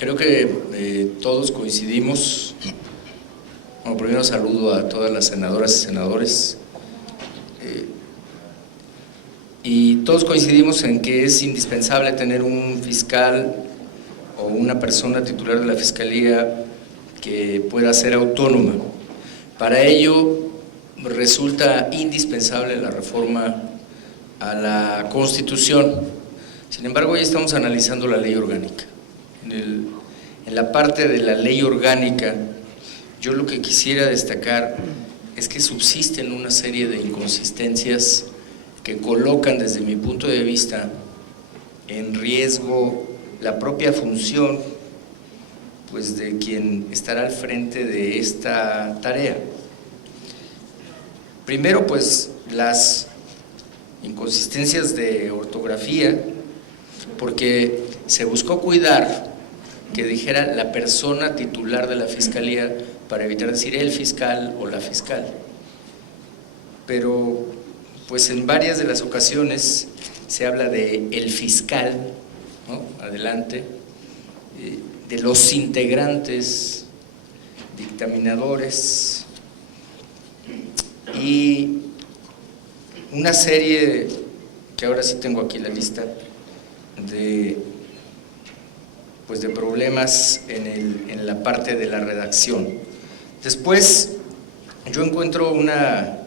Creo que todos coincidimos. Bueno, primero saludo a todas las senadoras y senadores. Y todos coincidimos en que es indispensable tener un fiscal o una persona titular de la Fiscalía que pueda ser autónoma. Para ello resulta indispensable la reforma a la Constitución. Sin embargo, hoy estamos analizando la ley orgánica. En la parte de la ley orgánica, yo lo que quisiera destacar es que subsisten una serie de inconsistencias que colocan desde mi punto de vista en riesgo la propia función pues de quien estará al frente de esta tarea. Primero, pues las inconsistencias de ortografía, porque se buscó cuidar que dijera la persona titular de la Fiscalía para evitar decir el fiscal o la fiscal, pero pues en varias de las ocasiones se habla de el fiscal, ¿no? Adelante, de los integrantes, dictaminadores y una serie, que ahora sí tengo aquí la lista, de problemas en la parte de la redacción. Después yo encuentro una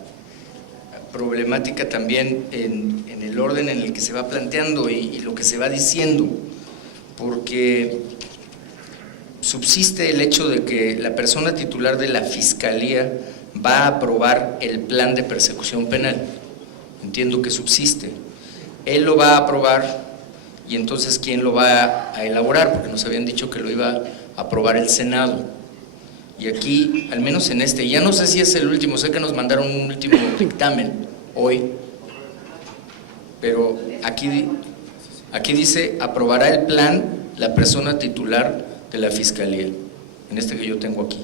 problemática también en el orden en el que se va planteando y lo que se va diciendo, porque subsiste el hecho de que la persona titular de la Fiscalía va a aprobar el plan de persecución penal. Entiendo que subsiste. Él lo va a aprobar y entonces ¿quién lo va a elaborar? Porque nos habían dicho que lo iba a aprobar el Senado. Y aquí, al menos en este, ya no sé si es el último, sé que nos mandaron un último dictamen hoy, pero aquí dice, aprobará el plan la persona titular de la Fiscalía, en este que yo tengo aquí.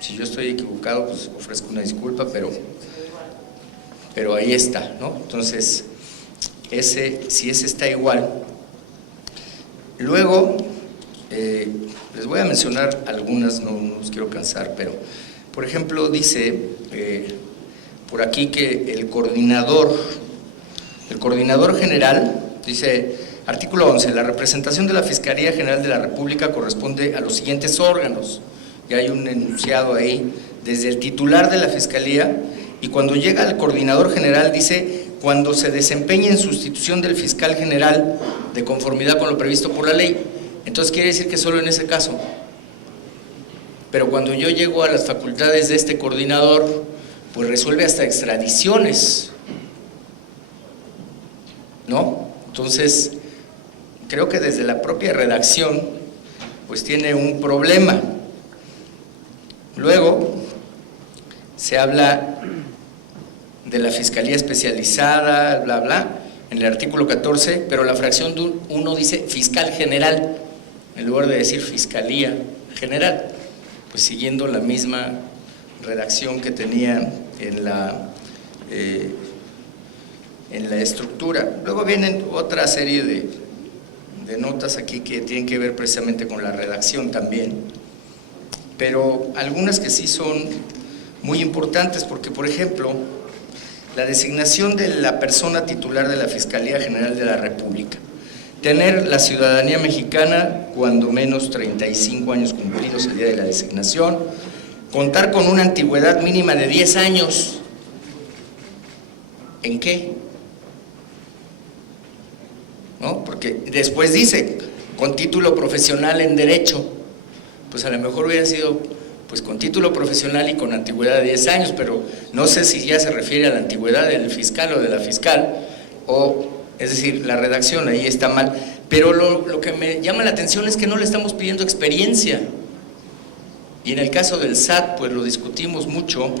Si yo estoy equivocado, pues ofrezco una disculpa, pero ahí está, ¿no? Entonces, si ese está igual. Luego, les voy a mencionar algunas, no los quiero cansar, pero por ejemplo dice por aquí que el coordinador general, dice artículo 11, la representación de la Fiscalía General de la República corresponde a los siguientes órganos, y hay un enunciado ahí, desde el titular de la Fiscalía, y cuando llega al coordinador general dice cuando se desempeñe en sustitución del fiscal general de conformidad con lo previsto por la ley. Entonces quiere decir que solo en ese caso. Pero cuando yo llego a las facultades de este coordinador, pues resuelve hasta extradiciones, ¿no? Entonces, creo que desde la propia redacción, pues tiene un problema. Luego, se habla de la Fiscalía Especializada, bla, bla, en el artículo 14, pero la fracción 1 dice Fiscal General, en lugar de decir Fiscalía General, pues siguiendo la misma redacción que tenía en la estructura. Luego vienen otra serie de notas aquí que tienen que ver precisamente con la redacción también, pero algunas que sí son muy importantes, porque por ejemplo, la designación de la persona titular de la Fiscalía General de la República, tener la ciudadanía mexicana cuando menos 35 años cumplidos el día de la designación, contar con una antigüedad mínima de 10 años. ¿En qué? ¿No? Porque después dice, con título profesional en Derecho, pues a lo mejor hubiera sido pues con título profesional y con antigüedad de 10 años, pero no sé si ya se refiere a la antigüedad del fiscal o de la fiscal, es decir, la redacción ahí está mal, pero lo que me llama la atención es que no le estamos pidiendo experiencia, y en el caso del SAT, pues lo discutimos mucho,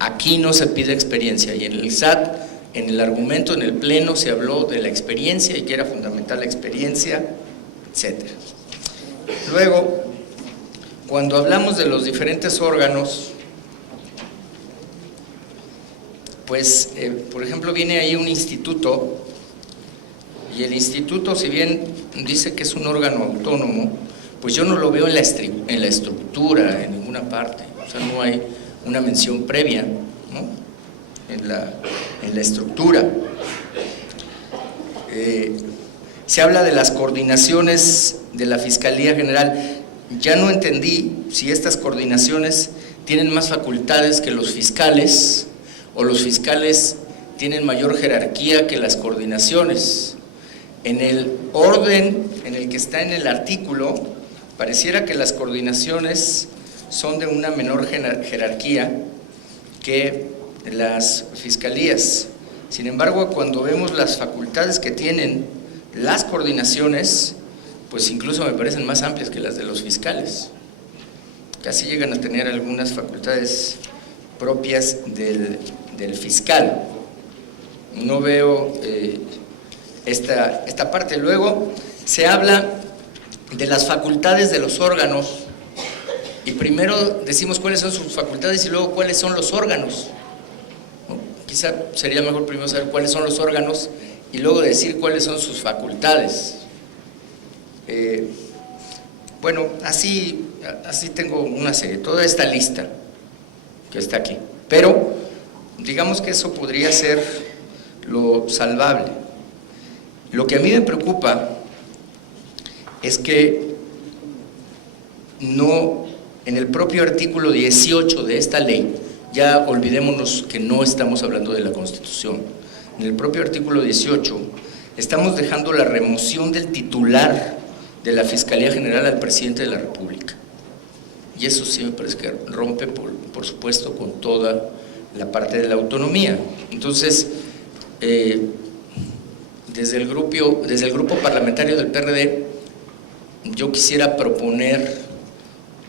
aquí no se pide experiencia, y en el SAT, en el argumento, en el pleno, se habló de la experiencia y que era fundamental la experiencia, etc. Luego, cuando hablamos de los diferentes órganos, pues, por ejemplo, viene ahí un instituto, y el instituto, si bien dice que es un órgano autónomo, pues yo no lo veo en la estructura, en ninguna parte. O sea, no hay una mención previa, ¿no?, en la estructura. Se habla de las coordinaciones de la Fiscalía General. Ya no entendí si estas coordinaciones tienen más facultades que los fiscales, o los fiscales tienen mayor jerarquía que las coordinaciones. En el orden en el que está en el artículo, pareciera que las coordinaciones son de una menor jerarquía que las fiscalías. Sin embargo, cuando vemos las facultades que tienen las coordinaciones, pues incluso me parecen más amplias que las de los fiscales. Casi llegan a tener algunas facultades propias del fiscal. No veo esta parte. Luego se habla de las facultades de los órganos, y primero decimos cuáles son sus facultades y luego cuáles son los órganos. Quizá sería mejor primero saber cuáles son los órganos y luego decir cuáles son sus facultades. Bueno, así tengo una serie, toda esta lista que está aquí, pero digamos que eso podría ser lo salvable. Lo que a mí me preocupa es que no, en el propio artículo 18 de esta ley, ya olvidémonos que no estamos hablando de la Constitución, en el propio artículo 18 estamos dejando la remoción del titular de la Fiscalía General al presidente de la República, y eso sí me parece que rompe por supuesto con toda la parte de la autonomía. Entonces, desde el grupo parlamentario del PRD, yo quisiera proponer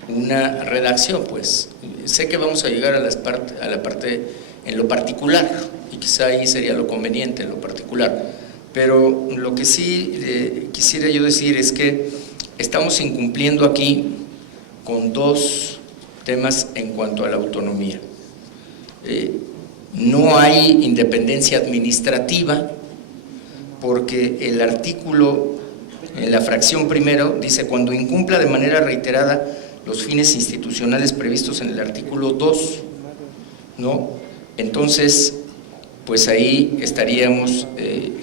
una redacción, pues sé que vamos a llegar a la parte en lo particular, y quizá ahí sería lo conveniente en lo particular, pero lo que sí quisiera yo decir es que estamos incumpliendo aquí con dos temas en cuanto a la autonomía. No hay independencia administrativa, porque el artículo, en la fracción primero, dice: cuando incumpla de manera reiterada los fines institucionales previstos en el artículo 2, ¿no? Entonces, pues ahí estaríamos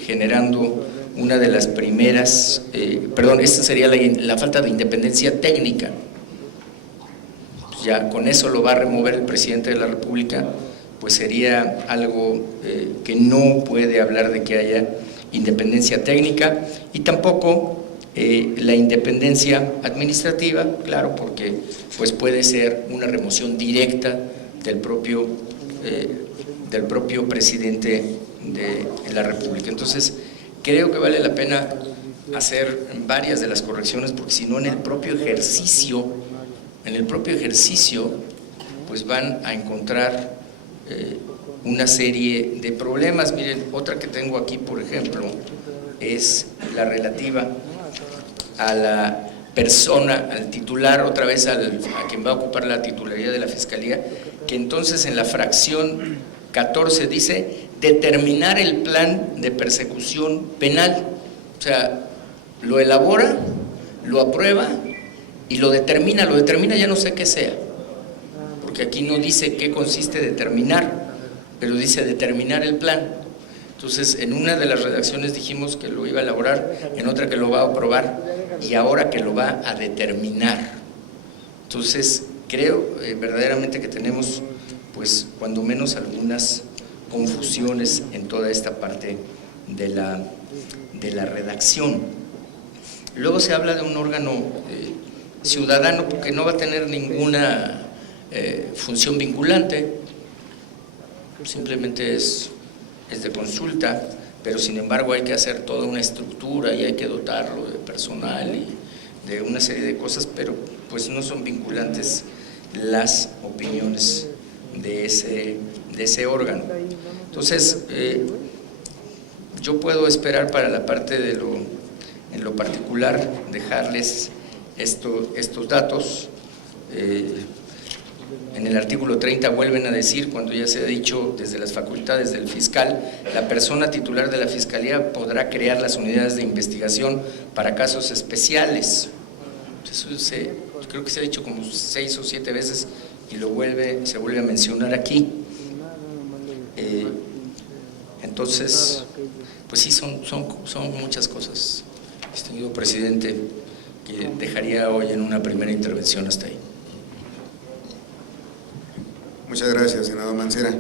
generando una de las primeras, esta sería la falta de independencia técnica. Pues ya con eso lo va a remover el presidente de la República, pues sería algo que no puede hablar de que haya independencia técnica, y tampoco la independencia administrativa, claro, porque pues puede ser una remoción directa del propio presidente de la República. Entonces, creo que vale la pena hacer varias de las correcciones, porque si no, en el propio ejercicio, pues van a encontrar una serie de problemas. Miren, otra que tengo aquí, por ejemplo, es la relativa a la persona, al titular, otra vez a quien va a ocupar la titularidad de la Fiscalía, que entonces en la fracción 14 dice: determinar el plan de persecución penal. O sea, lo elabora, lo aprueba y lo determina ya no sé qué sea, porque aquí no dice qué consiste determinar, pero dice determinar el plan. Entonces, en una de las redacciones dijimos que lo iba a elaborar, en otra que lo va a aprobar, y ahora que lo va a determinar. Entonces, creo verdaderamente que tenemos, pues, cuando menos algunas confusiones en toda esta parte de la redacción. Luego se habla de un órgano ciudadano, porque no va a tener ninguna función vinculante, simplemente es de consulta, pero sin embargo hay que hacer toda una estructura y hay que dotarlo de personal y de una serie de cosas, pero pues no son vinculantes las opiniones de ese órgano. Entonces, yo puedo esperar para la parte en lo particular, dejarles estos datos. En el artículo 30 vuelven a decir, cuando ya se ha dicho desde las facultades del fiscal, la persona titular de la Fiscalía podrá crear las unidades de investigación para casos especiales. Eso creo que se ha dicho como 6 o 7 veces y se vuelve a mencionar aquí. Entonces, pues sí, son muchas cosas, distinguido presidente, que dejaría hoy en una primera intervención hasta ahí. Muchas gracias, senador Mancera.